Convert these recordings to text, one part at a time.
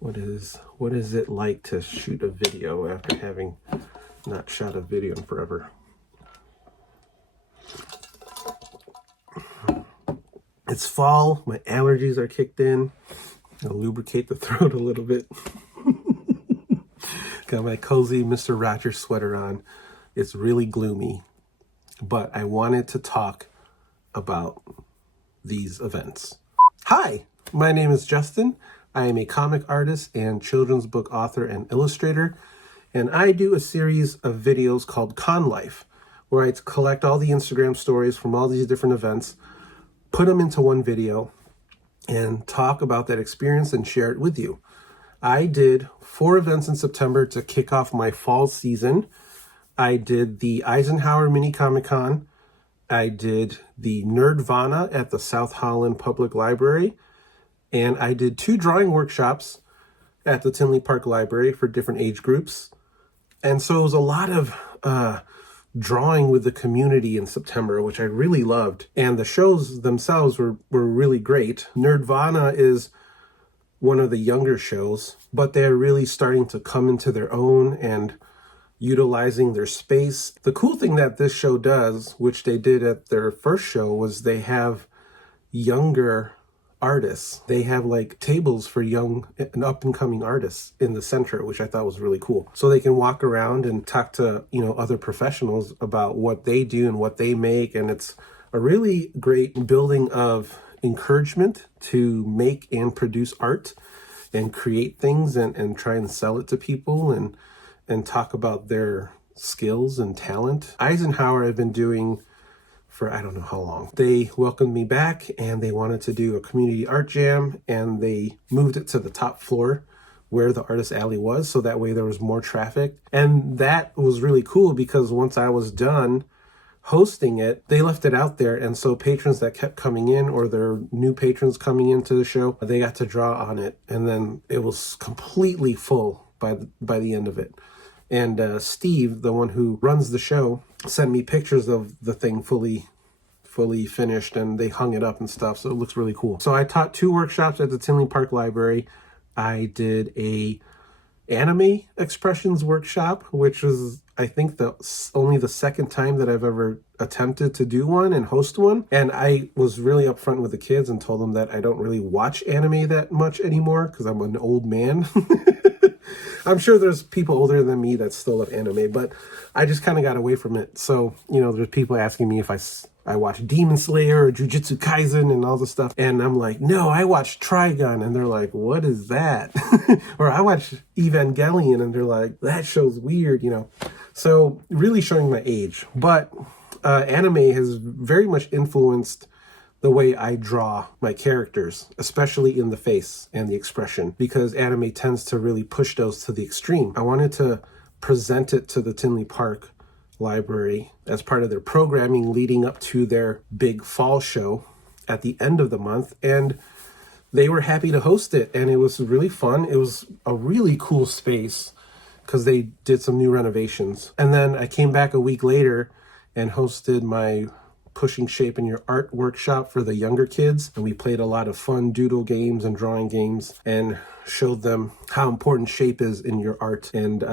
What is it like to shoot a video after having not shot a video in forever? It's fall, my allergies are kicked in. I'll lubricate the throat a little bit. Got my cozy Mr. Rogers sweater on. It's really gloomy, but I wanted to talk about these events. Hi, my name is Justin. I am a comic artist and children's book author and illustrator, and I do a series of videos called Con Life, where I collect all the Instagram stories from all these different events, put them into one video, and talk about that experience and share it with you. I did 4 events in September to kick off my fall season. I did the Eisenhower Mini Comic Con. I did the Nerdvana at the South Holland Public Library. And I did 2 drawing workshops at the Tinley Park Library for different age groups. And so it was a lot of drawing with the community in September, which I really loved. And the shows themselves were really great. Nerdvana is one of the younger shows, but they're really starting to come into their own and utilizing their space. The cool thing that this show does, which they did at their first show, was they have younger artists. They have like tables for young and up and coming artists in the center, which I thought was really cool. So they can walk around and talk to, other professionals about what they do and what they make. And it's a really great building of encouragement to make and produce art and create things and try and sell it to people and talk about their skills and talent. Eisenhower I've been doing for I don't know how long. They welcomed me back and they wanted to do a community art jam, and they moved it to the top floor where the artist alley was, so that way there was more traffic. And that was really cool because once I was done hosting it, they left it out there, and so patrons that kept coming in or their new patrons coming into the show, they got to draw on it, and then it was completely full by the end of it. And Steve, the one who runs the show, sent me pictures of the thing fully finished, and they hung it up and stuff, so it looks really cool. So I taught 2 workshops at the Tinley Park Library. I did a anime expressions workshop, which was, I think, only the second time that I've ever attempted to do one and host one. And I was really upfront with the kids and told them that I don't really watch anime that much anymore because I'm an old man. I'm sure there's people older than me that still love anime, but I just kind of got away from it. So, there's people asking me if I watch Demon Slayer or Jujutsu Kaisen and all this stuff. And I'm like, no, I watch Trigun. And they're like, what is that? Or I watch Evangelion, and they're like, that show's weird, So really showing my age. But anime has very much influenced the way I draw my characters, especially in the face and the expression, because anime tends to really push those to the extreme. I wanted to present it to the Tinley Park Library as part of their programming leading up to their big fall show at the end of the month, and they were happy to host it, and it was really fun. It was a really cool space because they did some new renovations. And then I came back a week later and hosted my Pushing Shape in Your Art workshop for the younger kids, and we played a lot of fun doodle games and drawing games and showed them how important shape is in your art and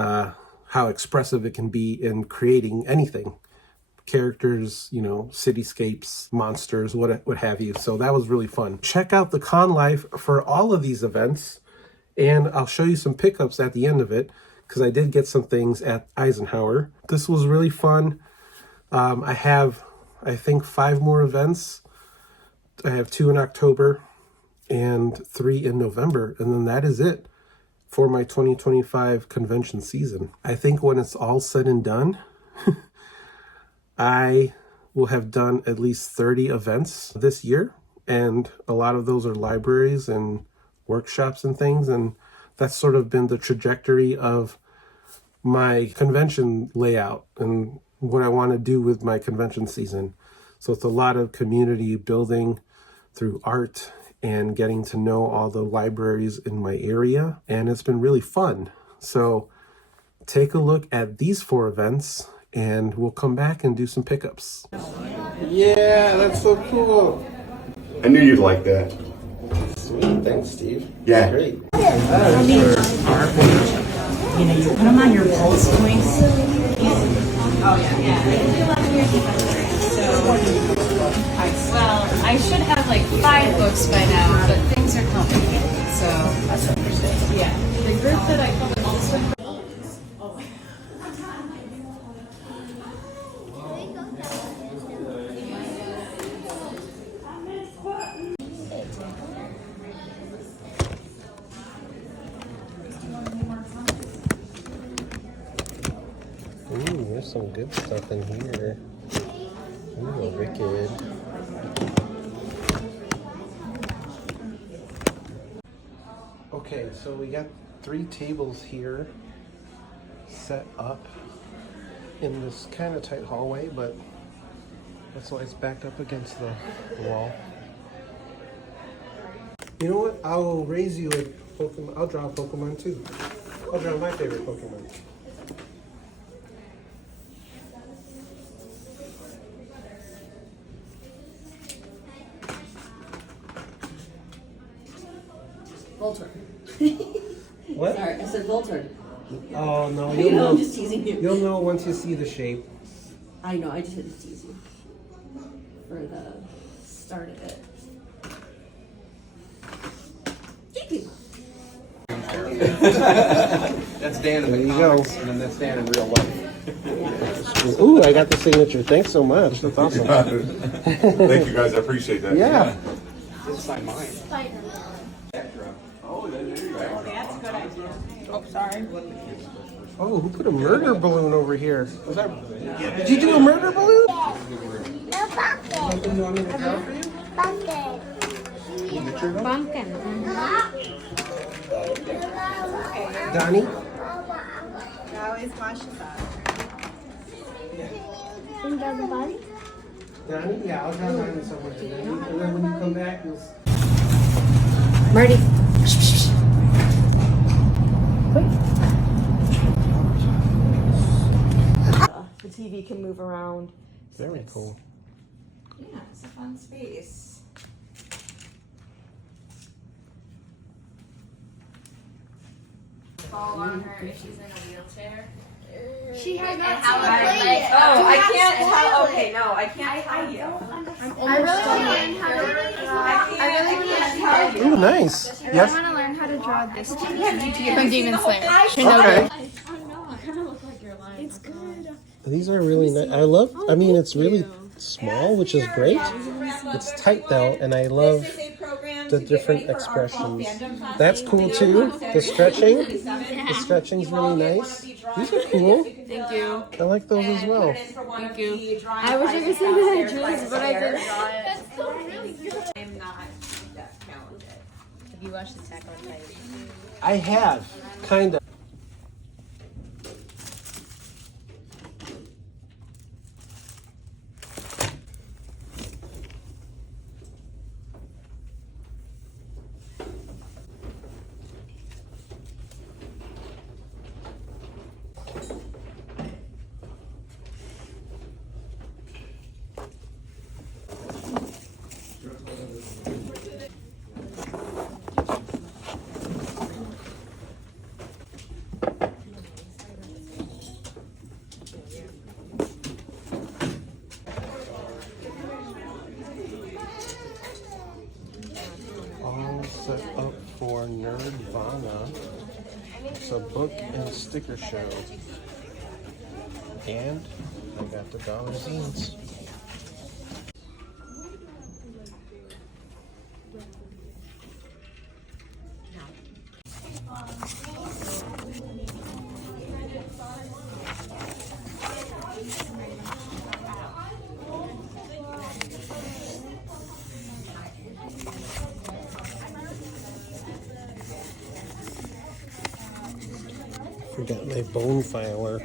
how expressive it can be in creating anything. Characters, cityscapes, monsters, what have you. So that was really fun. Check out the Con Life for all of these events, and I'll show you some pickups at the end of it because I did get some things at Eisenhower. This was really fun. I have, I think, 5 more events. I have 2 in October and 3 in November, and then that is it for my 2025 convention season. I think when it's all said and done, I will have done at least 30 events this year, and a lot of those are libraries and workshops and things, and that's sort of been the trajectory of my convention layout and what I want to do with my convention season. So it's a lot of community building through art and getting to know all the libraries in my area, and it's been really fun. So take a look at these 4 events, and we'll come back and do some pickups. Yeah, that's so cool. I knew you'd like that. Sweet, thanks, Steve. Yeah. Great. I mean, you know, you put them on your pulse points. Well, I should have like 5 books by now, but things are complicated, so that's understandable. Yeah, the group that I come also. Ooh, there's some good stuff in here. Ooh, wicked. Okay, so we got 3 tables here set up in this kind of tight hallway, but that's why it's backed up against the wall. You know what? I'll raise you a Pokemon. I'll draw a Pokemon too. I'll draw my favorite Pokemon. Voltorb. What? Sorry, I said Voltorb. Oh no, You you'll know, know. I'm just teasing you. You'll know once you see the shape. I know, I just had to tease you. For the start of it. Jiggly. That's Dan in There the you comics, go. and then that's Dan in real life. Ooh, I got the signature. Thanks so much. That's awesome. Thank you guys, I appreciate that. Yeah. Didn't sign mine. Oh, who put a murder balloon over here? Did you do a murder balloon? No bucket. Something you want me to draw for you? Bucket. Pumpkin. Donnie? And the bun. Donnie? Yeah, I'll draw Donnie somewhere today. And then when you come back, you'll... Marty. The TV can move around. Very cool. Yeah, it's a fun space. Fall on her if she's in a wheelchair. She has not how seen I the play like- yet. Oh, I You have can't to tell. spoil Okay, it. no, I can't tell you. I really want to learn how to. I really want to tell you. Ooh, nice. I Yes? want to learn how to draw this From Demon Slayer. Okay. It's good. These are really nice. I mean, it's really small, which is great. It's tight though, and I love the different expressions. That's cool too. The stretching. The stretching's really nice. These are cool. Thank you. I like those as well. Thank you. I wish I could say that I drew, but I didn't draw it. That's so really good. I'm not that talented. Have you watched Attack on Titan? I have, kind of. All set up for Nerdvana. It's a book and sticker show. And I got the dollar zines. Forgot my bone filer.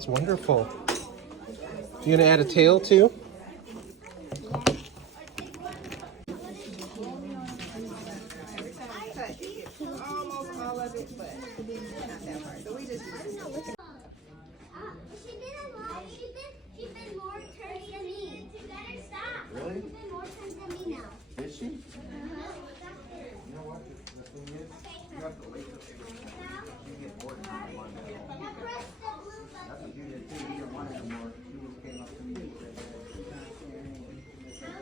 That's wonderful. You gonna add a tail too? Almost all of it, but not that part. So we just. She's been more turny than me. You better stop. Really? She's been more turny than me now. Is she? You know what? The thing is, you have to wait till she get bored and want to go. Now press the blue button. That's what you did too. You didn't want it anymore. You just came up to me and said,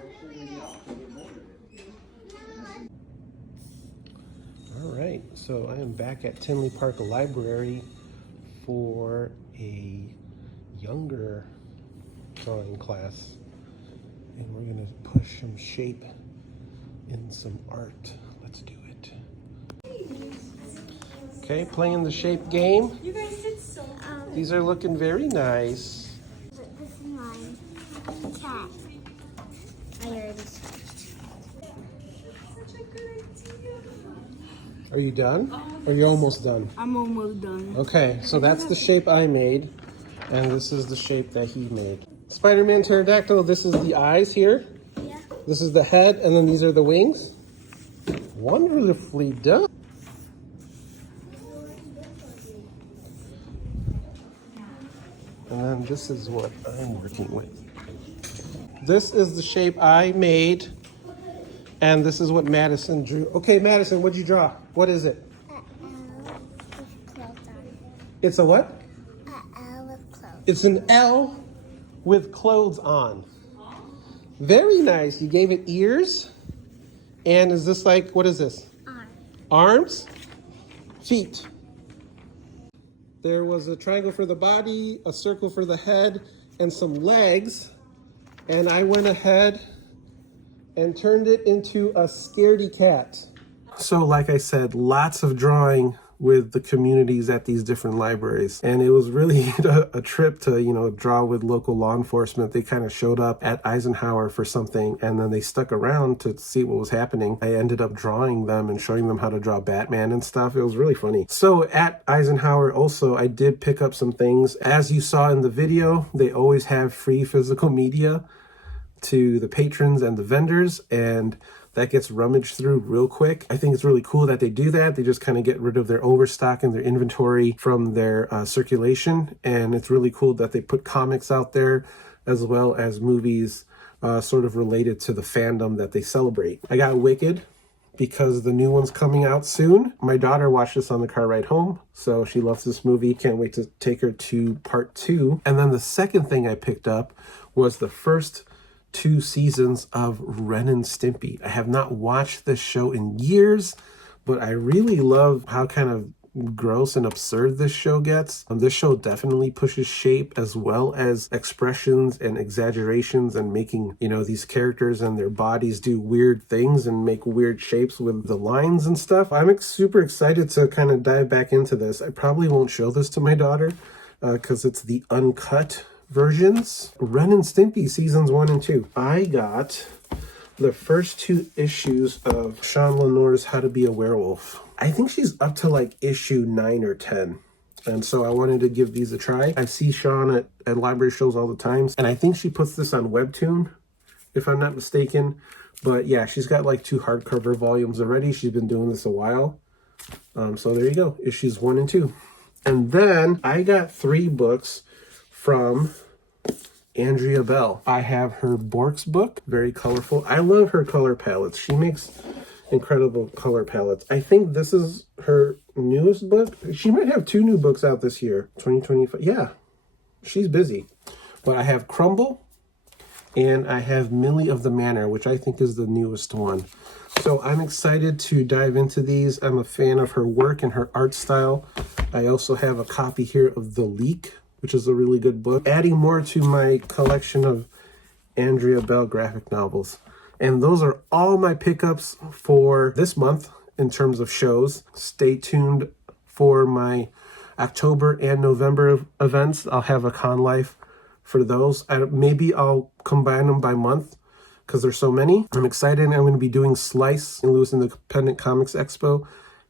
All right, so I am back at Tinley Park Library for a younger drawing class, and we're gonna push some shape in some art. Let's do it. Okay, playing the shape game. You guys did so. These are looking very nice. This is mine. Cat. I already switched. Such a good idea. Are you done? Or you're almost done? I'm almost done. Okay, so that's the shape I made, and this is the shape that he made. Spider-Man pterodactyl, this is the eyes here. Yeah. This is the head, and then these are the wings. Wonderfully done. And then this is what I'm working with. This is the shape I made, and this is what Madison drew. Okay, Madison, what'd you draw? What is it? With clothes on. It's a what? L with clothes. It's an L with clothes on. Very nice. You gave it ears. And is this like, what is this? Arms? Feet. There was a triangle for the body, a circle for the head, and some legs. And I went ahead and turned it into a scaredy cat. So like I said, lots of drawing with the communities at these different libraries. And it was really a trip to, you know, draw with local law enforcement. They kind of showed up at Eisenhower for something, and then they stuck around to see what was happening. I ended up drawing them and showing them how to draw Batman and stuff. It was really funny. So at Eisenhower also, I did pick up some things. As you saw in the video, they always have free physical media to the patrons and the vendors, and that gets rummaged through real quick. I think it's really cool that they do that. They just kind of get rid of their overstock and their inventory from their circulation. And it's really cool that they put comics out there as well as movies sort of related to the fandom that they celebrate. I got Wicked because the new one's coming out soon. My daughter watched this on the car ride home, so she loves this movie. Can't wait to take her to part 2. And then the second thing I picked up was the first 2 seasons of Ren and Stimpy. I have not watched this show in years, but I really love how kind of gross and absurd this show gets. This show definitely pushes shape as well as expressions and exaggerations and making, you know, these characters and their bodies do weird things and make weird shapes with the lines and stuff. I'm super excited to kind of dive back into this. I probably won't show this to my daughter because it's the uncut versions. Ren and Stimpy seasons 1 and 2. I got the first 2 issues of Sean Lenore's How to Be a Werewolf. I think she's up to like issue 9 or 10. And so I wanted to give these a try. I see Sean at library shows all the time. And I think she puts this on Webtoon, if I'm not mistaken. But yeah, she's got like 2 hardcover volumes already. She's been doing this a while. So there you go, issues 1 and 2. And then I got 3 books from Andrea Bell. I have her Borks book, very colorful. I love her color palettes. She makes incredible color palettes. I think this is her newest book. She might have 2 new books out this year, 2025. Yeah, she's busy. But I have Crumble and I have Millie of the Manor, which I think is the newest one. So I'm excited to dive into these. I'm a fan of her work and her art style. I also have a copy here of The Leak, which is a really good book. Adding more to my collection of Andrea Bell graphic novels. And those are all my pickups for this month in terms of shows. Stay tuned for my October and November events. I'll have a Con Life for those. Maybe I'll combine them by month because there's so many. I'm excited. I'm going to be doing Slice in Louis Independent Comics Expo.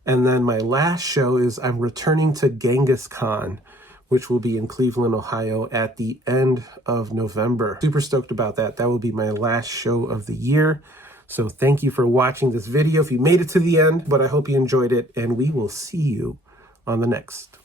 And then my last show is I'm returning to Genghis Khan, which will be in Cleveland, Ohio at the end of November. Super stoked about that. That will be my last show of the year. So thank you for watching this video if you made it to the end, but I hope you enjoyed it, and we will see you on the next.